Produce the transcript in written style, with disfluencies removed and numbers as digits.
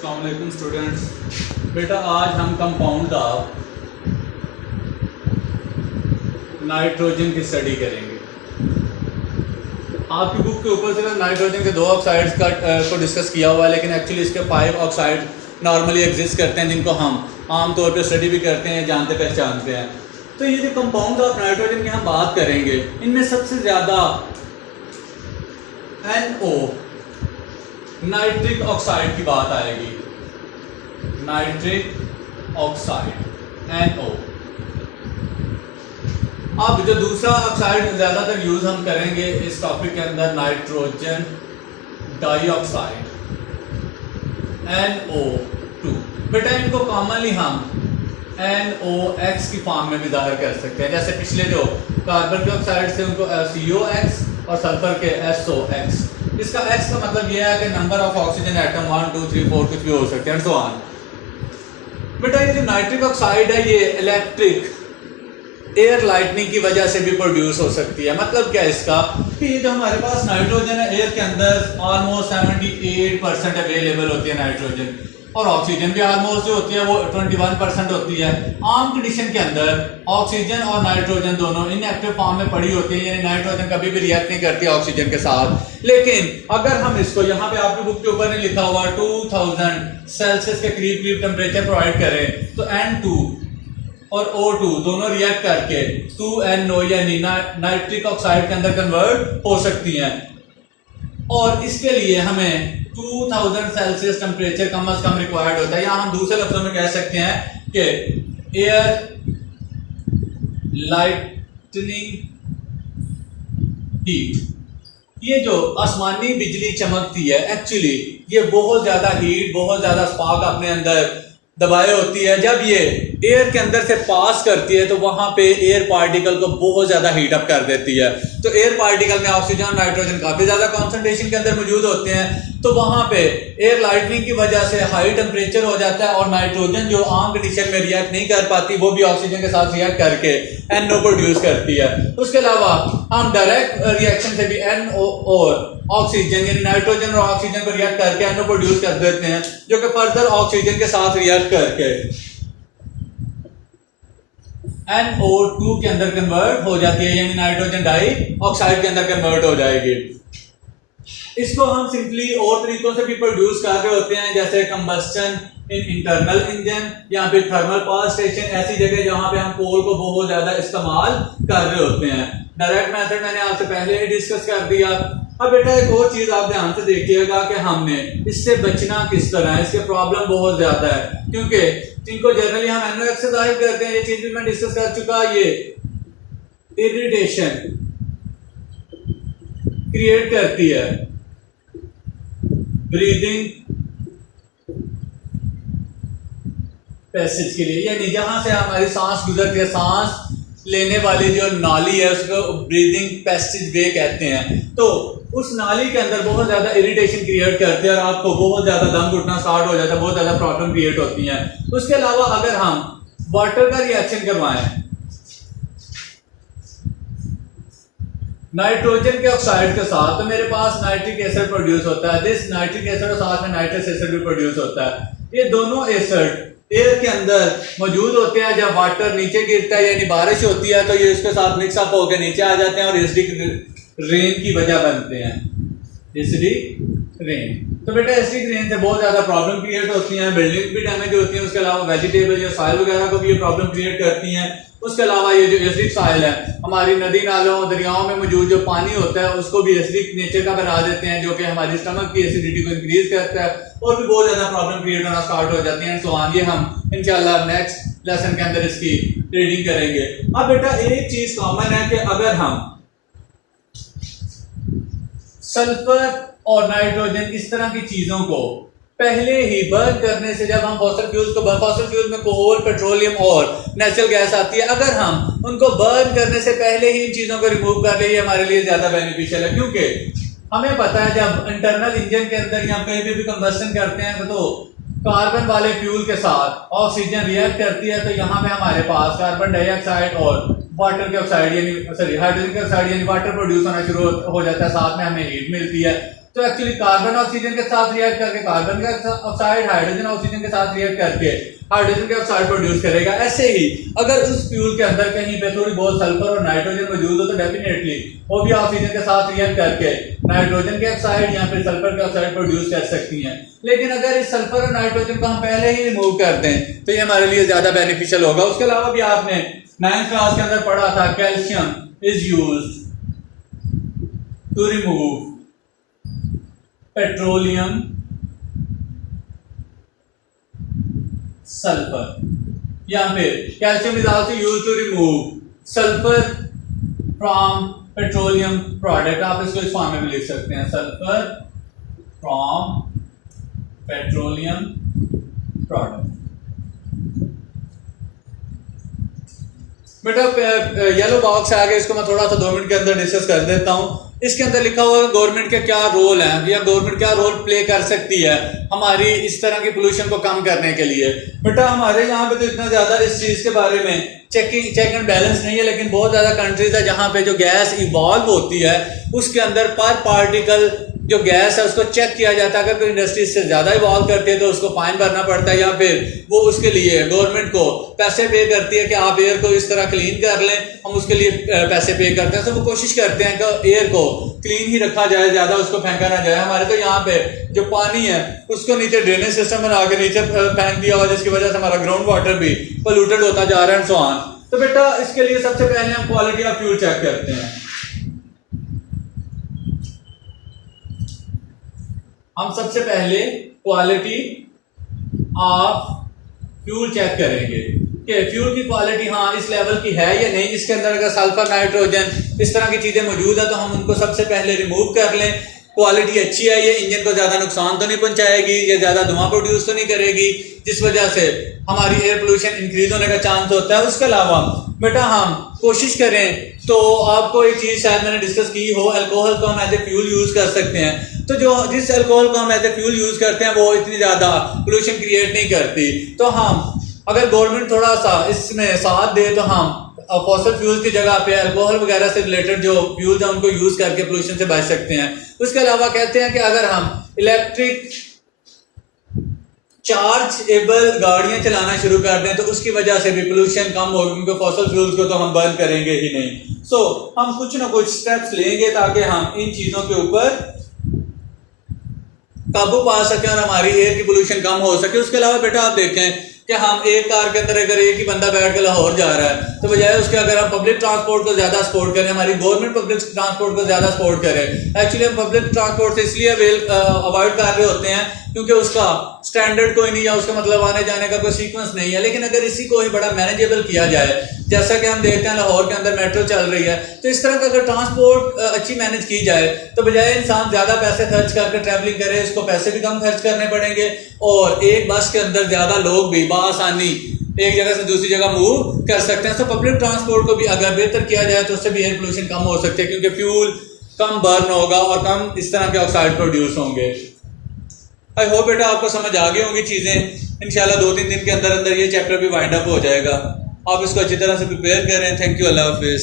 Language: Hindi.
अस्सलाम वालेकुम स्टूडेंट्स। बेटा आज हम कंपाउंड ऑफ नाइट्रोजन की स्टडी करेंगे। आपकी बुक के ऊपर सिर्फ नाइट्रोजन के 2 ऑक्साइड्स को डिस्कस किया हुआ है, लेकिन एक्चुअली इसके 5 ऑक्साइड नॉर्मली एग्जिस्ट करते हैं, जिनको हम आम तौर पे स्टडी भी करते हैं, जानते पहचानते हैं। तो ये जो कंपाउंड ऑफ नाइट्रोजन की हम बात करेंगे, इनमें सबसे ज़्यादा NO नाइट्रिक ऑक्साइड की बात आएगी। Nitric oxide NO। अब जो दूसरा ऑक्साइड ज़्यादातर यूज़ हम करेंगे इस टॉपिक के अंदर, नाइट्रोजन डाइऑक्साइड NO2। बेटा इनको कॉमनली हम NOx की फॉर्म में भी जाहिर कर सकते हैं। जैसे पिछले जो कार्बन के ऑक्साइड से उनको COX और सल्फर के SOX। इसका X का मतलब यह है कि नंबर ऑफ ऑक्सीजन एटम 1 2 3 4 कुछ भी हो सकते हैं, सो ऑन। बेटा ये जो नाइट्रिक ऑक्साइड है, ये इलेक्ट्रिक एयर लाइटनिंग की वजह से भी प्रोड्यूस हो सकती है। मतलब क्या इसका कि ये जो हमारे पास नाइट्रोजन है, एयर के अंदर ऑलमोस्ट 78% अवेलेबल होती है नाइट्रोजन, और ऑक्सीजन भी ऑलमोस्ट जो होती है वो 21% होती है। आम कंडीशन के अंदर ऑक्सीजन और नाइट्रोजन दोनों इनएक्टिव फॉर्म में पड़ी होती है, यानी नाइट्रोजन कभी भी रिएक्ट नहीं करती ऑक्सीजन के साथ। लेकिन अगर हम इसको यहाँ पे आपकी बुक के ऊपर नहीं लिखा हुआ 2000 सेल्सियस के करीब टेम्परेचर प्रोवाइड करें, तो N2 और O2 दोनों रिएक्ट करके 2NO यानी नाइट्रिक ऑक्साइड के अंदर कन्वर्ट हो सकती हैं। और इसके लिए हमें 2000 सेल्सियस टेम्परेचर कम से कम रिक्वायर्ड होता है, या हम दूसरे लफ्जों में कह सकते हैं कि एयर लाइटनिंग हीट। ये जो आसमानी बिजली चमकती है, एक्चुअली ये बहुत ज्यादा हीट, बहुत ज्यादा स्पार्क अपने अंदर दबाए होती है। जब ये एयर के अंदर से पास करती है तो वहां पे एयर पार्टिकल को बहुत ज्यादा हीट अप कर देती है। तो एयर पार्टिकल में ऑक्सीजन और नाइट्रोजन काफी ज्यादा कॉन्सेंट्रेशन के अंदर मौजूद होते हैं, तो वहां पे एयर लाइटनिंग की वजह से हाई टेम्परेचर हो जाता है, और नाइट्रोजन जो आम कंडीशन में रिएक्ट नहीं कर पाती, वो भी ऑक्सीजन के साथ रिएक्ट करके NO प्रोड्यूस करती है। उसके अलावा हम डायरेक्ट रिएक्शन से भी NO और ऑक्सीजन यानी नाइट्रोजन और ऑक्सीजन को रिएक्ट करके NO प्रोड्यूस कर देते हैं, जो कि फर्दर ऑक्सीजन के साथ रिएक्ट करके NO2 के अंदर कन्वर्ट हो जाती है, यानी नाइट्रोजन डाइऑक्साइड के अंदर कन्वर्ट हो जाएगी। इसको हम सिंपली और तरीकों से भी प्रोड्यूस कर रहे होते हैं, जैसे कंबस्टन इन इंटरनल इंजन या फिर थर्मल पावर स्टेशन, ऐसी जगह जहां पे हम कोल को बहुत ज्यादा इस्तेमाल कर रहे होते हैं। डायरेक्ट मेथड मैंने आपसे पहले ही डिस्कस कर दिया। अब बेटा एक और चीज आप ध्यान से देखिएगा कि हमने इससे बचना किस तरह है। इसके प्रॉब्लम बहुत ज्यादा है, क्योंकि इनको जनरली हम NOx से जाहिर करते हैं, ये चीज भी मैं डिस्कस कर चुका। ये इरिटेशन क्रिएट करती है ब्रीदिंग पैसेज के लिए, यानी जहां से हमारी सांस गुजरती है, सांस लेने वाली जो नाली है उसको ब्रीदिंग पैसेज वे कहते हैं। तो उस नाली के अंदर बहुत ज्यादा इरिटेशन क्रिएट करते हैं और आपको बहुत ज्यादा दम घुटना स्टार्ट हो जाता है, बहुत ज्यादा प्रॉब्लम क्रिएट होती है। उसके अलावा अगर हम वाटर का रिएक्शन करवाएं नाइट्रोजन के ऑक्साइड के साथ, तो मेरे पास नाइट्रिक एसिड प्रोड्यूस होता है। दिस नाइट्रिक एसिड और साथ में नाइट्रस एसिड भी प्रोड्यूस होता है। ये दोनों एसिड एयर के अंदर मौजूद होते हैं। जब वाटर नीचे गिरता है यानी बारिश होती है, तो ये इसके साथ मिक्सअप होकर नीचे आ जाते हैं और एसिडिक रेन की वजह बनते हैं, एसिडिक रेन। तो बेटा एसिडिक रेन से बहुत ज्यादा प्रॉब्लम क्रिएट होती हैं, बिल्डिंग भी डैमेज होती है। उसके अलावा वेजिटेबल या सॉइल वगैरह को भी ये प्रॉब्लम क्रिएट करती हैं। उसके अलावा ये जो एसिडिक सॉइल है, हमारी नदी नालों दरियाओं में मौजूद जो पानी होता है उसको भी एसिडिक नेचर का बना देते हैं, जो कि हमारी स्टमक की एसिडिटी को इंक्रीज करता है, और भी बहुत ज्यादा प्रॉब्लम क्रिएट होना स्टार्ट हो जाती है। सो आगे हम इंशाल्लाह नेक्स्ट लेसन के अंदर इसकी रीडिंग करेंगे। अब बेटा एक चीज कॉमन है कि अगर हम सल्फर और नाइट्रोजन इस तरह की चीजों को पहले ही बर्न करने से, जब हम फॉसिल फ्यूल में कोल, पेट्रोलियम और नेचुरल गैस आती है, अगर हम उनको बर्न करने से पहले ही इन चीजों को रिमूव कर ले, ये हमारे लिए ज्यादा बेनिफिशियल है। क्योंकि हमें पता है जब इंटरनल इंजन के अंदर या कहीं भी कंबस्टन करते हैं तो कार्बन वाले फ्यूल के साथ ऑक्सीजन रिएक्ट करती है, तो यहाँ पे हमारे पास कार्बन डाइऑक्साइड और वाटर के ऑक्साइड यानी हाइड्रोजन के ऑक्साइड यानी वाटर प्रोड्यूस होना शुरू हो जाता है, साथ में हमें हीट मिलती है। तो एक्चुअली कार्बन ऑक्सीजन के साथ रिएक्ट करके कार्बन का ऑक्साइड हाइड्रोजन ऑक्सीजन के साथ रिएक्ट करके हाइड्रोजन के ऑक्साइड प्रोड्यूस करेगा। ऐसे ही अगर उस फ्यूल के अंदर कहीं पे थोड़ी बहुत सल्फर और नाइट्रोजन मौजूद हो तो डेफिनेटली वो भी ऑक्सीजन के साथ रिएक्ट करके नाइट्रोजन के ऑक्साइड या फिर सल्फर के ऑक्साइड प्रोड्यूस कर सकती हैं। लेकिन अगर इस सल्फर और नाइट्रोजन को हम पहले ही रिमूव कर दें तो ये हमारे लिए ज्यादा बेनिफिशियल होगा। उसके अलावा भी आपने 9th क्लास के अंदर पढ़ा था calcium is used to remove petroleum sulphur या फिर calcium is also used to remove sulphur from petroleum product. आप इसको इस फॉर्म में भी लिख सकते हैं, सल्फर फ्रॉम पेट्रोलियम प्रोडक्ट। बेटा येलो बॉक्स आ गया, इसको मैं थोड़ा सा 2 मिनट के अंदर डिस्कस कर देता हूं। इसके अंदर लिखा हुआ है गवर्नमेंट के क्या रोल है या गवर्नमेंट क्या रोल प्ले कर सकती है हमारी इस तरह की पोल्यूशन को कम करने के लिए। बेटा हमारे यहाँ पे तो इतना ज्यादा इस चीज के बारे में चेक एंड बैलेंस नहीं है, लेकिन बहुत ज्यादा कंट्रीज है जहाँ पे जो गैस इवॉल्व होती है उसके अंदर पर पार्टिकल जो गैस है उसको चेक किया जाता है। अगर कोई इंडस्ट्री से ज्यादा इवॉल्व करती है तो उसको फाइन भरना पड़ता है या फिर वो उसके लिए गवर्नमेंट को पैसे पे करती है कि आप एयर को इस तरह क्लीन कर लें, हम उसके लिए पैसे पे करते हैं। तो वो कोशिश करते हैं कि एयर को क्लीन ही रखा जाए, ज्यादा उसको फेंका ना जाए। हमारे तो यहाँ पे जो पानी है उसको नीचे ड्रेनेज सिस्टम बना के नीचे फेंक दिया हुआ, जिसकी वजह से हमारा ग्राउंड वाटर भी पोल्यूटेड होता जा रहा है एंड सो ऑन। तो बेटा इसके लिए सबसे पहले हम क्वालिटी ऑफ फ्यूल चेक करते हैं। हम सबसे पहले क्वालिटी ऑफ फ्यूल चेक करेंगे कि फ्यूल की क्वालिटी हाँ इस लेवल की है या नहीं। इसके अंदर अगर सल्फर नाइट्रोजन इस तरह की चीजें मौजूद है तो हम उनको सबसे पहले रिमूव कर लें। क्वालिटी अच्छी है, ये इंजन को ज्यादा नुकसान तो नहीं पहुंचाएगी, ये ज्यादा धुआं प्रोड्यूस तो नहीं करेगी जिस वजह से हमारी एयर पोल्यूशन इंक्रीज होने का चांस होता है। उसके अलावा बेटा हम कोशिश करें तो आपको एक चीज शायद मैंने डिस्कस की हो, अल्कोहल को हम एज ए फ्यूल यूज कर सकते हैं। तो जो जिस अल्कोहल को हम एज ए फ्यूल यूज करते हैं वो इतनी ज्यादा पोल्यूशन क्रिएट नहीं करती। तो हम अगर गवर्नमेंट थोड़ा सा इसमें साथ दे तो हम फॉसिल फ्यूल की जगह पे अल्कोहल वगैरह से रिलेटेड जो फ्यूल्स हैं उनको यूज करके पोल्यूशन से बच सकते हैं। उसके अलावा कहते हैं कि अगर हम इलेक्ट्रिक चार्जेबल गाड़ियां चलाना शुरू कर दें तो उसकी वजह से भी पोल्यूशन कम होगी, क्योंकि फॉसिल फ्यूल्स को तो हम बर्न करेंगे ही नहीं। सो हम कुछ ना कुछ स्टेप्स लेंगे ताकि हम इन चीजों के ऊपर काबू पा सकें और हमारी एयर की पोल्यूशन कम हो सके। उसके अलावा बेटा आप देखें कि हम एक कार के अंदर अगर एक ही बंदा बैठ के लाहौर जा रहा है तो बजाय उसके अगर हम पब्लिक ट्रांसपोर्ट को ज्यादा सपोर्ट करें, हमारी गवर्नमेंट पब्लिक ट्रांसपोर्ट को ज्यादा सपोर्ट करे। एक्चुअली हम पब्लिक ट्रांसपोर्ट से इसलिए अवॉइड कर रहे होते हैं क्योंकि उसका स्टैंडर्ड कोई नहीं है, उसका मतलब आने जाने का कोई सीक्वेंस नहीं है। लेकिन अगर इसी को ही बड़ा मैनेजेबल किया जाए, जैसा कि हम देखते हैं लाहौर के अंदर मेट्रो चल रही है, तो इस तरह का अगर ट्रांसपोर्ट अच्छी मैनेज की जाए तो बजाय इंसान ज्यादा पैसे खर्च करके ट्रैवलिंग करे, इसको पैसे भी कम खर्च करने पड़ेंगे और एक बस के अंदर ज्यादा लोग भी बआसानी एक जगह से दूसरी जगह मूव कर सकते हैं। तो पब्लिक ट्रांसपोर्ट को भी अगर बेहतर किया जाए तो उससे भी एयर पोल्यूशन कम हो सकती है, क्योंकि फ्यूल कम बर्न होगा और कम इस तरह के ऑक्साइड प्रोड्यूस होंगे। आई होप बेटा आपको समझ आ गई होंगी चीजें। इंशाल्लाह 2-3 दिन के अंदर अंदर ये चैप्टर भी वाइंड अप हो जाएगा। आप इसको अच्छी तरह से प्रिपेयर करें। Thank you, Allah Hafiz.